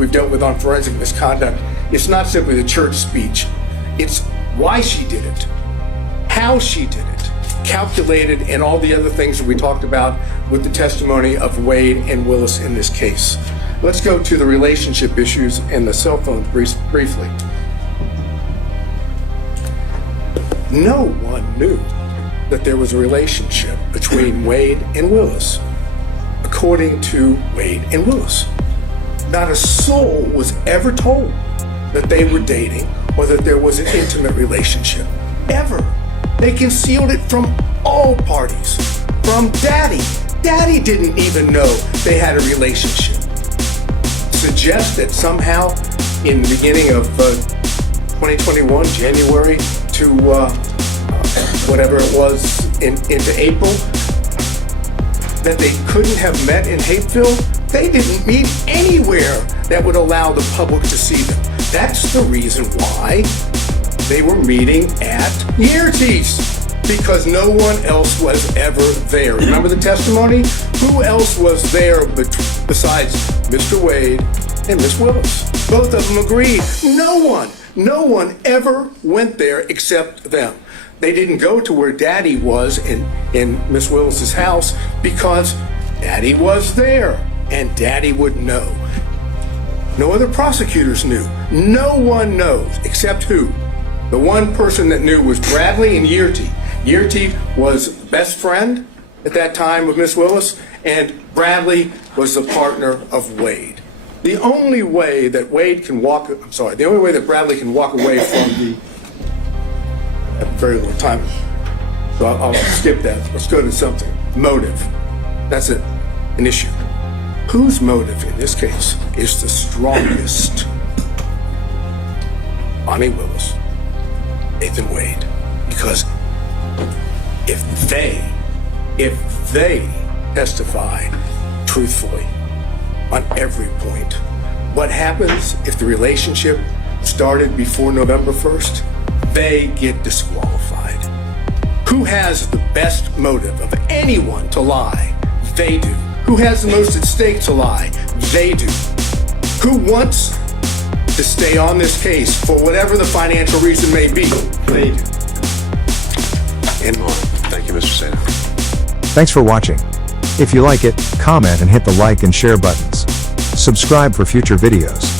we've dealt with on forensic misconduct, it's not simply the church speech. It's why she did it, how she did it, calculated, and all the other things that we talked about with the testimony of Wade and Willis in this case. Let's go to the relationship issues and the cell phones briefly. No one knew that there was a relationship between Wade and Willis, according to Wade and Willis. Not a soul was ever told that they were dating or that there was an intimate relationship, ever. They concealed it from all parties, from Daddy. Daddy didn't even know they had a relationship. Suggest that somehow in the beginning of 2021, January to whatever it was into April, that they couldn't have met in Hapeville. They didn't meet anywhere that would allow the public to see them. That's the reason why they were meeting at Yearties, because no one else was ever there. Remember the testimony? Who else was there besides Mr. Wade and Miss Willis? Both of them agreed. No one ever went there except them. They didn't go to where Daddy was in Miss Willis's house because Daddy was there and Daddy would know. No other prosecutors knew. No one knows except who? The one person that knew was Bradley and Yearty. Yearty was best friend at that time with Miss Willis, and Bradley was the partner of Wade. The only way that Bradley can walk away from the very little time. So I'll skip that. Let's go to something. Motive. That's an issue. Whose motive in this case is the strongest? Fani Willis, Nathan Wade. Because if they testify truthfully on every point, what happens if the relationship started before November 1st? They get disqualified. Who has the best motive of anyone to lie? They do. Who has the most at stake to lie? They do. Who wants to stay on this case for whatever the financial reason may be? They do. And thank you, Mr. Sadow. Thanks for watching. If you like it, comment and hit the like and share buttons. Subscribe for future videos.